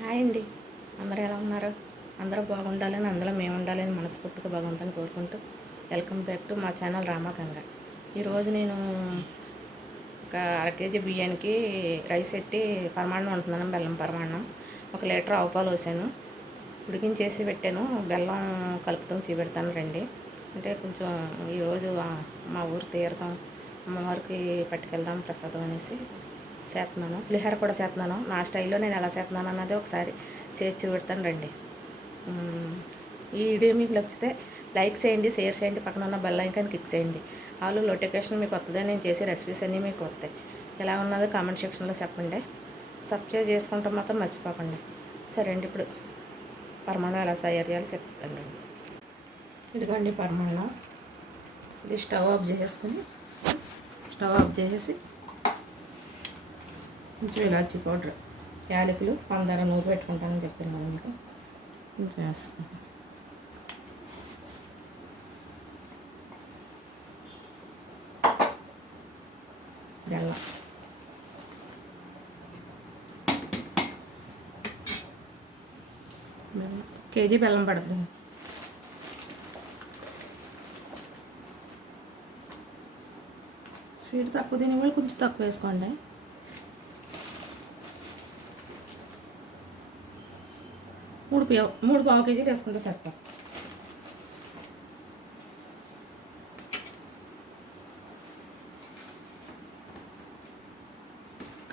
Hi అండి. అందరూ ఎలా ఉన్నారు? అందరూ బాగుండాలని అందులో మేము ఉండాలని మనస్ఫూర్తిగా భగవంతుని కోరుకుంటూ వెల్కమ్ బ్యాక్ టు మా ఛానల్ రామగంగ ఈరోజు నేను ఒక అర కేజీ బియ్యానికి రైస్ పెట్టి పరమాన్నం ఉంటున్నాను బెల్లం పరమాన్నం. ఒక లీటర్ ఆవు పాలు పోసాను ఉడికించేసి పెట్టాను. బెల్లం కలుపుతాం చీపెడతాను రండి. అంటే కొంచెం ఈరోజు మా ఊరు తీర్థం అమ్మవారికి పట్టుకెళ్దాం ప్రసాదం అనేసి చేస్తున్నాను. పులిహార కూడా చేస్తున్నాను. నా స్టైల్లో నేను ఎలా చేస్తున్నాను అన్నది ఒకసారి చేసి చూపెడతాను రండి. ఈ వీడియో మీకు నచ్చితే లైక్ చేయండి షేర్ చేయండి పక్కన ఉన్న బెల్ ఐకాన్ క్లిక్ చేయండి. ఆలు నోటిఫికేషన్ మీకు వస్తుంది నేను చేసే రెసిపీస్ అన్నీ మీకు వస్తాయి ఎలా ఉన్నదో కామెంట్ సెక్షన్లో చెప్పండి. సబ్స్క్రైబ్ చేసుకుంటాం మాత్రం మర్చిపోకండి. సరే అండి ఇప్పుడు పరమాణం ఎలా తయారు చేయాలో చెప్తాను ఇదిగోండి పరమాణం ఇది స్టవ్ ఆఫ్ చేసుకుని స్టవ్ ఆఫ్ చేసి కొంచెం ఇలాచి పౌడర్ యాలకులు పందర నువ్వు పెట్టుకుంటానని చెప్పాను కదా మీకు కొంచెం వేస్తాను. బెల్లం. బెల్లం. కేజీ బెల్లం పడుతుంది. స్వీట్ తక్కువ తినే వాళ్ళు కొంచెం తక్కువ వేసుకోండి. మూడు పావు కేజీలు వేసుకుంటే సరిపో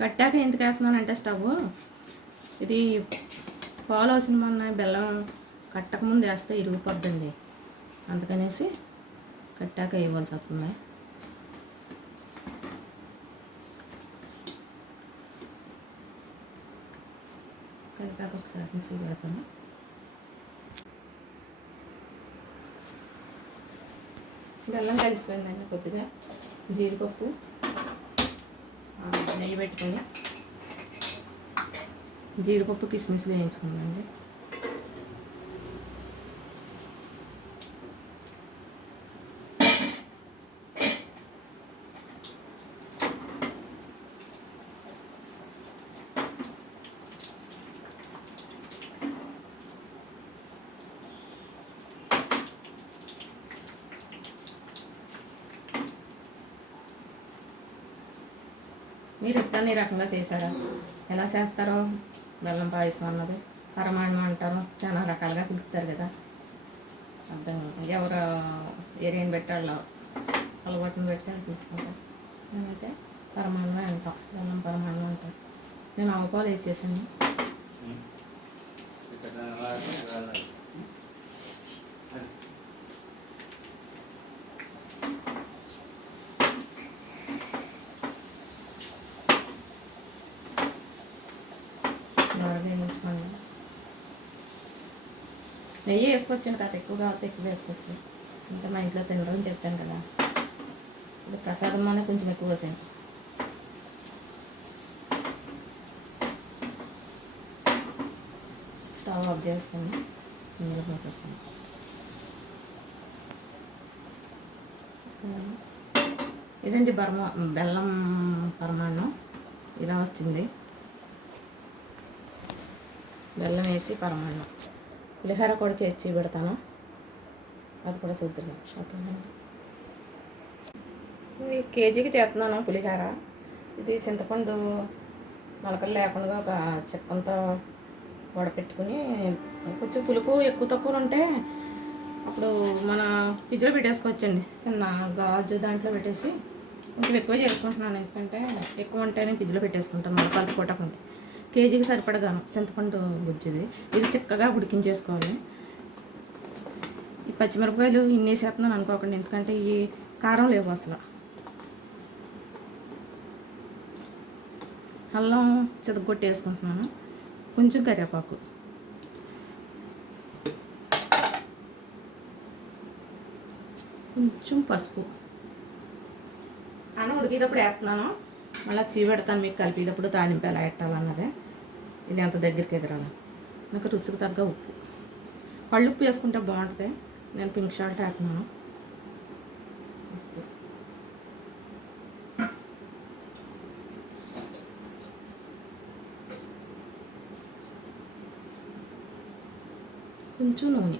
కట్టాక ఎందుకు వేస్తున్నానంటే స్టవ్. ఇది పాలు వచ్చిన మొన్న బెల్లం కట్టక ముందు వేస్తే ఇరిగిపోద్దండి. అందుకనేసి కట్టాక వేయవలసి వస్తుంది. కలిపాక ఒకసారి మిక్సీ పెడతాను. బెల్లం కలిసిపోయిందండి కొద్దిగా జీడిపప్పు. నెయ్యి పెట్టుకొని జీడిపప్పు కిస్మిస్లు వేయించుకుందండి మీరు ఎప్పుడన్నా ఈ రకంగా చేశారా? ఎలా చేస్తారో? బెల్లం పాయసం అన్నది. పరమాణం అంటారు. చాలా రకాలుగా పిలుస్తారు కదా. అర్థం ఎవరు ఏరియాని బట్టి వాళ్ళు అలవాటుని బట్టి వాళ్ళు తీసుకుంటారు మేమైతే పరమాణమే అంటాం. బెల్లం పరమాణం అంటాం. నేను అవపాలు ఇచ్చేసాను బాగా వేయించుకోండి నెయ్యి వేసుకొచ్చాను కదా ఎక్కువ కాకపోతే ఎక్కువ వేసుకోవచ్చు. ఇంకా మా ఇంట్లో తినడం చెప్పాను కదా. ఇప్పుడు ప్రసాదంలోనే కొంచెం ఎక్కువ వేసాను స్టవ్ ఆఫ్ చేసుకొని ఇందులో పోసేస్తాను ఇదండి బర్మ బెల్లం పరమాన్నం? ఇలా వస్తుంది. బెల్లం వేసి పరమాన్నం. పులిహోర కూడా చేసి పెడతాను. అది కూడా శుద్ధిగా ఓకేనండి కేజీకి చేస్తున్నాను పులిహోర. ఇది చింతపండు మొలకలు లేకుండా ఒక చెక్కంతో వడపెట్టుకుని కొంచెం పులుపు ఎక్కువ తక్కువ ఉంటే అప్పుడు మన ఫ్రిడ్జ్లో పెట్టేసుకోవచ్చండి. చిన్న గాజు దాంట్లో పెట్టేసి కొంచెం ఎక్కువ చేసుకుంటున్నాను. ఎందుకంటే ఎక్కువ ఉంటేనే ఫ్రిడ్జ్లో పెట్టేసుకుంటాను మళ్ళీ కలుపుకోవటం కేజీకి సరిపడగాను చింతపండు గుజ్జిది. ఇది చిక్కగా ఉడికించేసుకోవాలి. ఈ పచ్చిమిరపకాయలు ఇన్ని వేసేస్తున్నాను అనుకోకండి ఎందుకంటే ఈ కారం లేవు అసలు. అల్లం చితగొట్టి వేసుకుంటున్నాను కొంచెం కరివేపాకు. కొంచెం పసుపు. అన్నం ఉడికేటప్పుడు వేస్తున్నాను. మళ్ళీ చీపెడతాను మీకు కలిపేటప్పుడు తాలింపు ఎలా పెట్టాలన్నదే. ఇది ఎంత దగ్గరికి ఎగరాలి. నాకు రుచికి తగ్గ ఉప్పు. కళ్ళు ఉప్పు వేసుకుంటే బాగుంటుంది. నేను పింక్ షాల్ట్ వేస్తున్నాను. కొంచెం నూనె.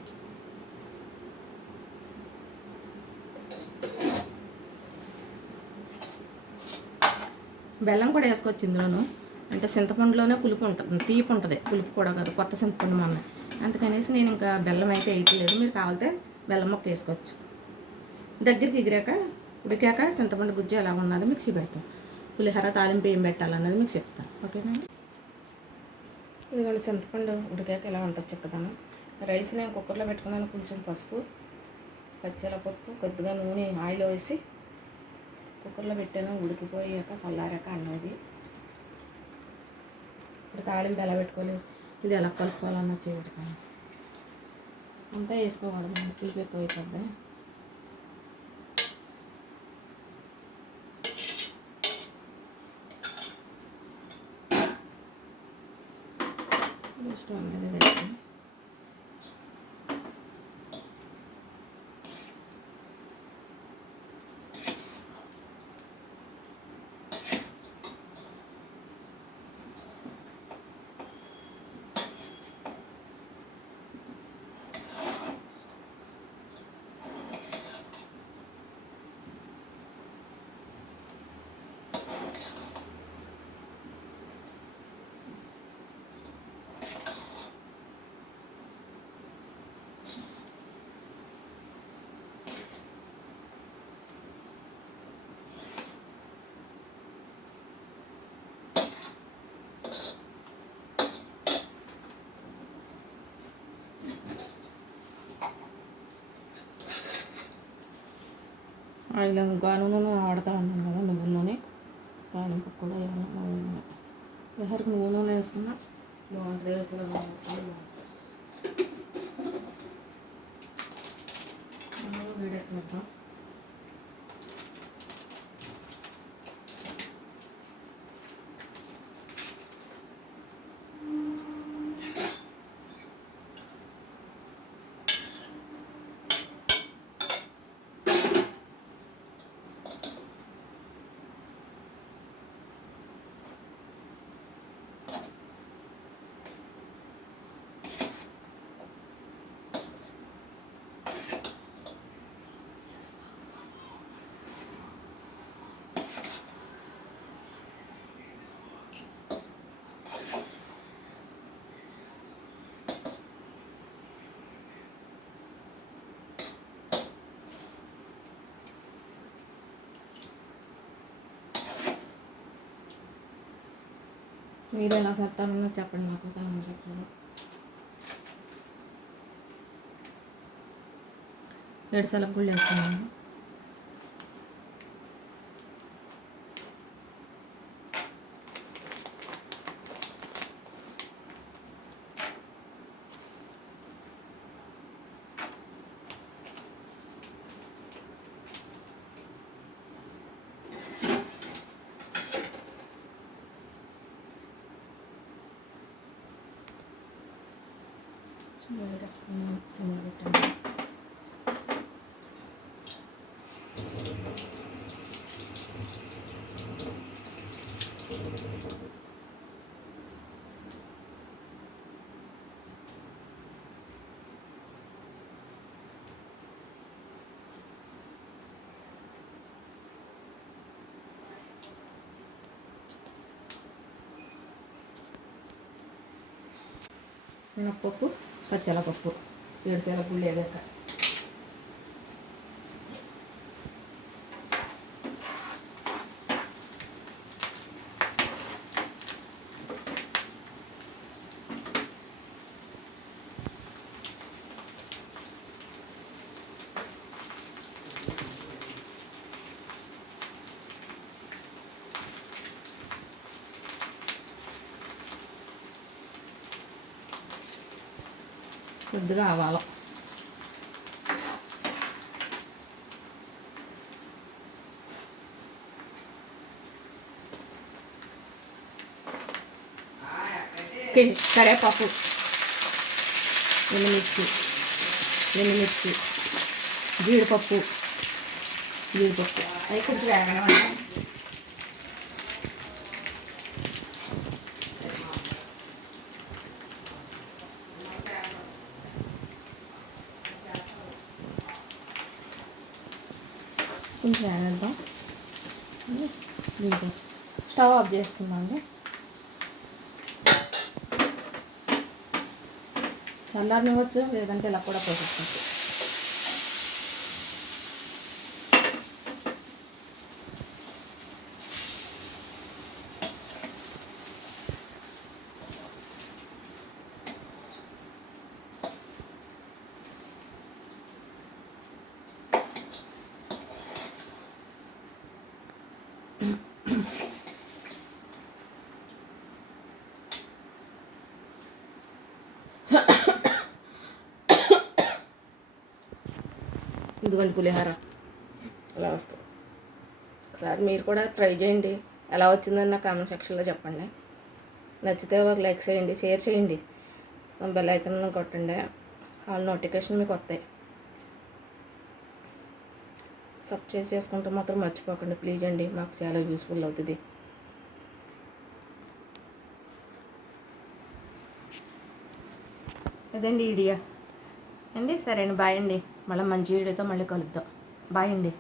బెల్లం కూడా వేసుకోవచ్చు ఇందులోనూ. అంటే చింతపండులోనే పులుపు ఉంటుంది తీపి ఉంటుంది. పులుపు కూడా కాదు కొత్త చింతపండు మొన్న. అందుకనేసి నేను ఇంకా బెల్లం అయితే వేయట్లేదు. మీరు కావాలితే బెల్లం మొక్క వేసుకోవచ్చు. దగ్గరికి ఎగిరాక ఉడికాక చింతపండు గుజ్జు ఎలా ఉన్నది మిక్సీ పెడతాం. పులిహోర తాలింపు ఏం పెట్టాలన్నది మీకు చెప్తాను ఓకేనండి ఇదిగోండి చింతపండు ఉడికాక ఎలా ఉంటుంది చెక్కదాను రైస్ నేను కుక్కర్లో పెట్టుకున్నాను కొంచెం పసుపు పచ్చెలపప్పు కొద్దిగా నూనె ఆయిల్ వేసి కుక్కర్లో పెట్టాను. ఉడికిపోయాక చల్లారాక అన్నది తాళింపు ఎలా పెట్టుకోవాలి ఇది ఎలా కలుపుకోవాలన్న చేయటం అంతా వేసుకోకూడదు పులుపు ఎక్కువ అయిపోద్ది. ఇష్టం అనేది ఆయిల్ గాను నూనె వాడుతూ ఉన్నాను కదా నువ్వుల నూనె తాలింపు కూడా ఏమైనా నూనె. ఎవరికి నువ్వు నూనె వేసుకున్నా బాగుంటుంది వేసిన నూనె వేసుకున్నా బాగుంటుంది వేడెక్కిద్దాం మీరు ఎలా చెప్పండి నాకు కామెంట్ చెప్పండి ఏడుసలకు కూడా వేసుకున్నాను. se mueve también. un poco പച്ചളക്കൊപ്പും ഈടിച്ചളക്കുള്ളിയൊക്കെ కొద్దిగా ఆవాలం కరేపాకు. ఎండుమిర్చి. ఎండుమిర్చి. జీడిపప్పు. జీడిపప్పు. అవి కొంచెం వేగనమాట కొంచెం వేనేద్దాం దీంతో స్టవ్ ఆఫ్ చేస్తున్నామండి చల్లారనివ్వచ్చు లేదంటే ఇలా కూడా పోసేసుకోవచ్చు. ఇదిగోండి పులిహార. ఇలా వస్తుంది. ఒకసారి మీరు కూడా ట్రై చేయండి. ఎలా వచ్చిందని నా కామెంట్ సెక్షన్లో చెప్పండి. నచ్చితే ఒక లైక్ చేయండి షేర్ చేయండి. బెల్ ఐకన్ కొట్టండి. వాళ్ళ నోటిఫికేషన్ మీకు వస్తాయి. సబ్ చేసి చేసుకుంటే మాత్రం మర్చిపోకండి. ప్లీజ్ అండి మాకు చాలా యూస్ఫుల్ అవుతుంది. అదండి ఇడియా అండి సరే అండి బాయ్ అండి. మళ్ళీ మంచి వీడియోతో మళ్ళీ కలుద్దాం. బాయ్ అండి.